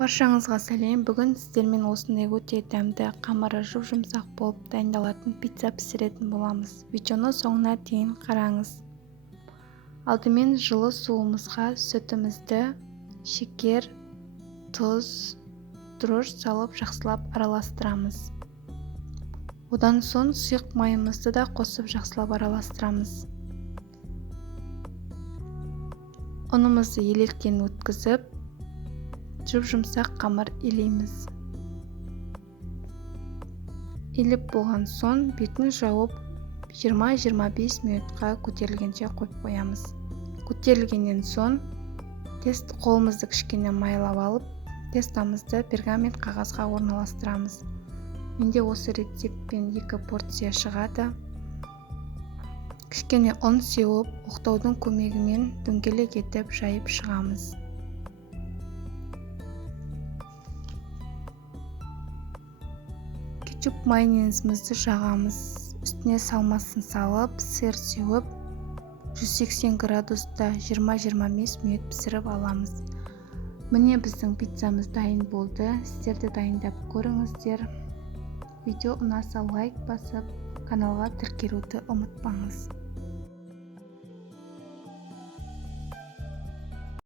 Баршаңызға сәлем. Бүгін сіздермен осындай өте дәмді, қамыры жұп-жұмсақ болып дайындалатын пицца пісіретін боламыз. Видеоны соңына дейін қараңыз. Алдымен жылы суымызға сүтімізді, шекер, тұз, дрожж салып жақсылап араластырамыз. Одан соң сұйық майымызды да қосып жақсылап араластырамыз. Ұнымызды електен өткізіп, жұп-жұмсақ қамыр илейміз. Илеп болған соң бетін жауып 20-25 минутқа көтерілгенше қойып қоямыз. Көтерілгеннен соң қолымызды кішкене майлап алып, тестамызды пергамент қағазға орналастырамыз. Менде осы рецептпен 2 порция шығады. Кішкене ұн сеуіп, оқтаудың көмегімен дөңгелек етіп жайып шығамыз. Кетчуп майонезімізді жағамыз. Үстіне салмасын салып, сыр сеуіп, 180 градуста 20-25 минут пісіріп аламыз. Міне біздің пиццамыз дайын болды. Сіздер де дайындап көріңіздер. Видео ұнаса лайк басып, каналға тіркелуді ұмытпаңыз.